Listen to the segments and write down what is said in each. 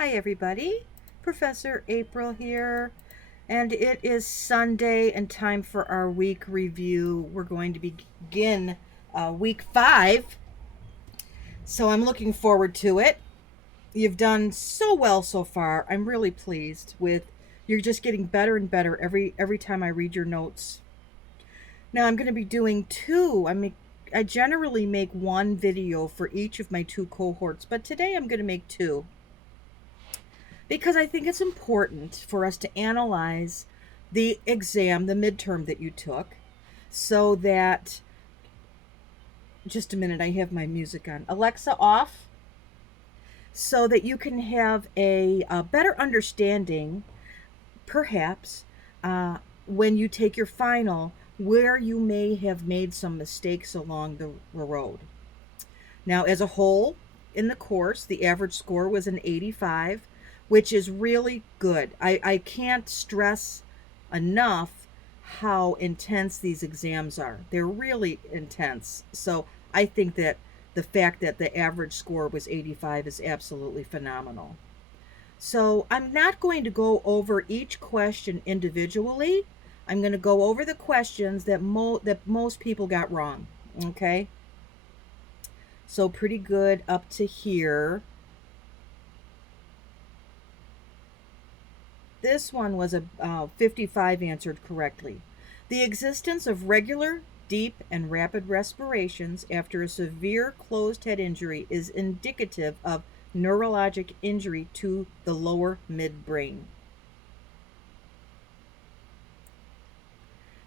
Hi everybody, Professor April here, and it is Sunday and time for our week review. We're going to begin week 5, so I'm looking forward to it. You've done so well so far. I'm really pleased with you're just getting better and better every time I read your notes. Now I'm going to be doing two. I generally make one video for each of my two cohorts, but today I'm going to make two, because I think it's important for us to analyze the exam, the midterm that you took, so that, just a minute, I have my music on. Alexa, off. So that you can have a better understanding, perhaps, when you take your final, where you may have made some mistakes along the road. Now, as a whole, in the course, the average score was an 85, which is really good. I can't stress enough how intense these exams are. They're really intense. So I think that the fact that the average score was 85 is absolutely phenomenal. So I'm not going to go over each question individually. I'm going to go over the questions that most people got wrong. Okay? So pretty good up to here. This one was a 55 answered correctly. The existence of regular, deep, and rapid respirations after a severe closed head injury is indicative of neurologic injury to the lower midbrain.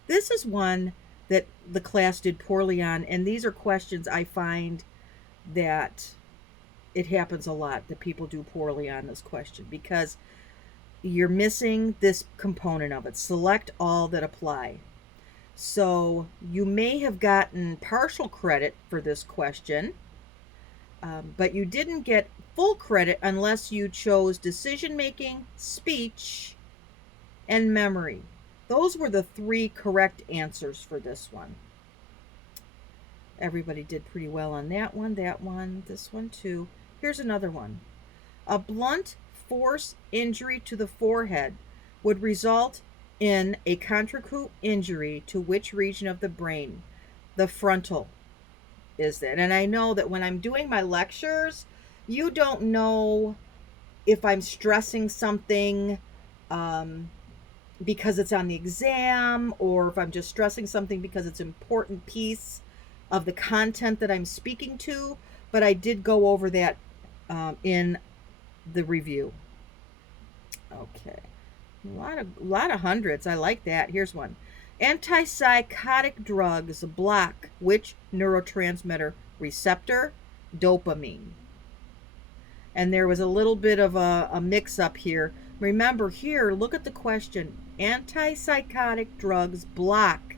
This is one that the class did poorly on, and these are questions I find that it happens a lot that people do poorly on this question, because you're missing this component of it. Select all that apply. So you may have gotten partial credit for this question, but you didn't get full credit unless you chose decision making, speech, and memory. Those were the 3 correct answers for this one. Everybody did pretty well on that one, this one too. Here's another one. A blunt force injury to the forehead would result in a contractile injury to which region of the brain? The frontal is that. And I know that when I'm doing my lectures, you don't know if I'm stressing something because it's on the exam, or if I'm just stressing something because it's an important piece of the content that I'm speaking to. But I did go over that in the review. Okay, a lot of hundreds. I like that. Here's one. Antipsychotic drugs block which neurotransmitter receptor? Dopamine. And there was a little bit of a mix-up here. Remember here, look at the question. Antipsychotic drugs block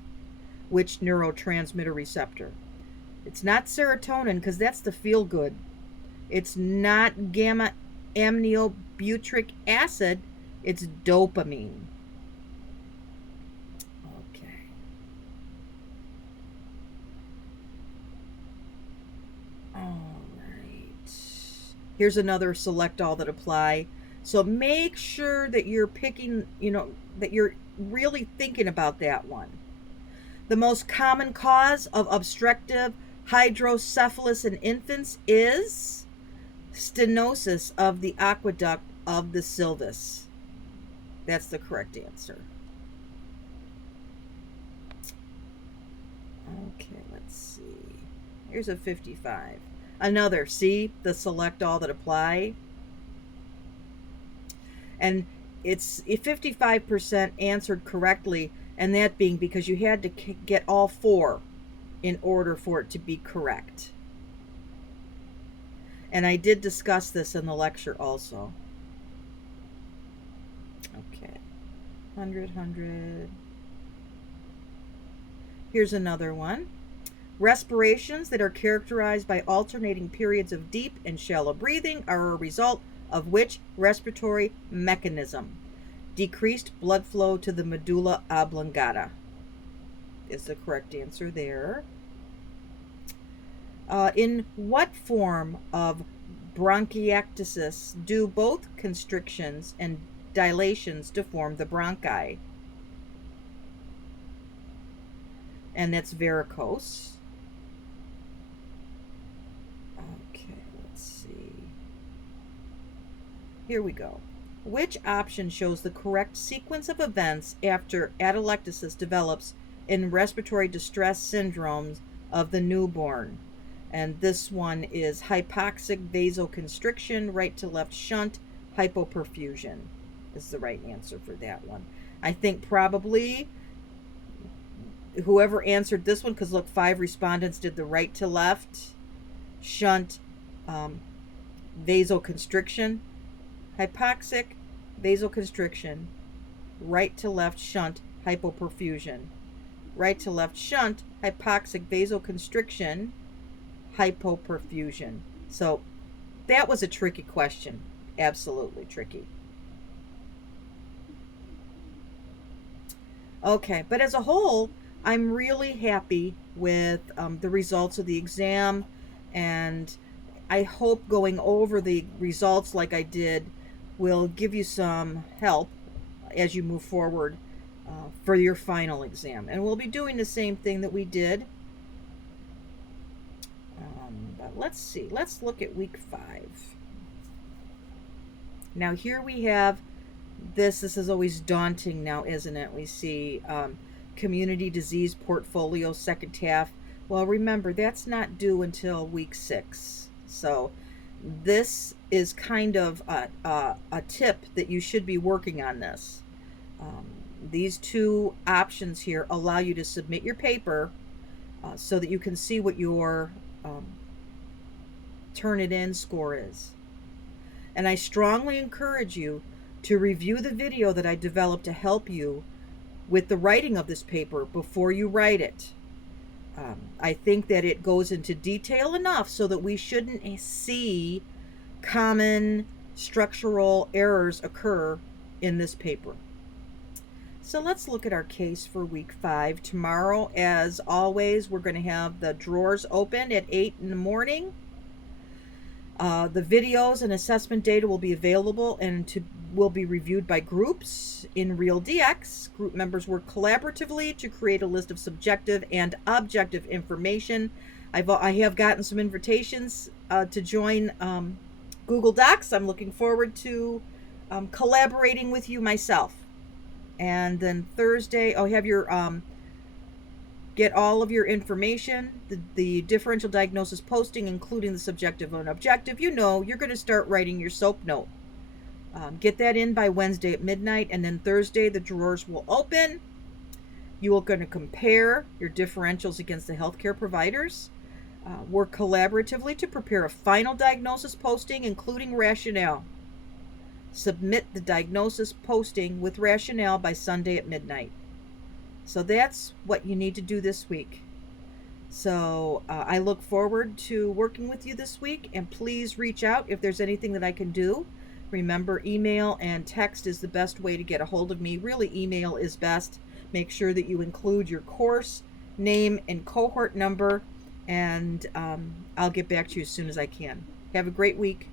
which neurotransmitter receptor? It's not serotonin, because that's the feel-good. It's not gamma aminobutyric acid. It's dopamine. Okay. All right. Here's another select all that apply. So make sure that you're picking, that you're really thinking about that one. The most common cause of obstructive hydrocephalus in infants is stenosis of the aqueduct of the sylvis. That's the correct answer. Okay, let's see. Here's a 55. Another, see, the select all that apply. And it's 55% answered correctly, and that being because you had to get all 4 in order for it to be correct. And I did discuss this in the lecture also. Okay. 100. Here's another one. Respirations that are characterized by alternating periods of deep and shallow breathing are a result of which respiratory mechanism? Decreased blood flow to the medulla oblongata is the correct answer there. In what form of bronchiectasis do both constrictions and dilations to form the bronchi. And that's varicose. Okay, let's see. Here we go. Which option shows the correct sequence of events after atelectasis develops in respiratory distress syndromes of the newborn? And this one is hypoxic vasoconstriction, right to left shunt, hypoperfusion is the right answer for that one. I think probably whoever answered this one, because look, 5 respondents did the right to left shunt vasoconstriction, hypoxic vasoconstriction, right to left shunt hypoperfusion, right to left shunt hypoxic vasoconstriction, hypoperfusion. So that was a tricky question. Absolutely tricky. Okay, but as a whole, I'm really happy with the results of the exam, and I hope going over the results like I did will give you some help as you move forward for your final exam. And we'll be doing the same thing that we did. But let's see. Let's look at week 5. Now here we have this. This is always daunting now, isn't it? We see community disease portfolio second half. Well, remember, that's not due until week 6. So this is kind of a tip that you should be working on this. These 2 options here allow you to submit your paper so that you can see what your Turnitin score is. And I strongly encourage you to review the video that I developed to help you with the writing of this paper before you write it. I think that it goes into detail enough so that we shouldn't see common structural errors occur in this paper. So let's look at our case for week 5. Tomorrow, as always, we're going to have the drawers open at 8 in the morning. The videos and assessment data will be available and will be reviewed by groups in RealDX. Group members work collaboratively to create a list of subjective and objective information. I have gotten some invitations to join Google Docs. I'm looking forward to collaborating with you myself. And then Thursday, I'll have your get all of your information, the differential diagnosis posting, including the subjective and objective. You know, you're going to start writing your SOAP note. Get that in by Wednesday at midnight, and then Thursday the drawers will open. You are going to compare your differentials against the healthcare providers. Work collaboratively to prepare a final diagnosis posting, including rationale. Submit the diagnosis posting with rationale by Sunday at midnight. So that's what you need to do this week. So I look forward to working with you this week, and please reach out if there's anything that I can do. Remember, email and text is the best way to get a hold of me. Really, email is best. Make sure that you include your course name and cohort number, and I'll get back to you as soon as I can. Have a great week.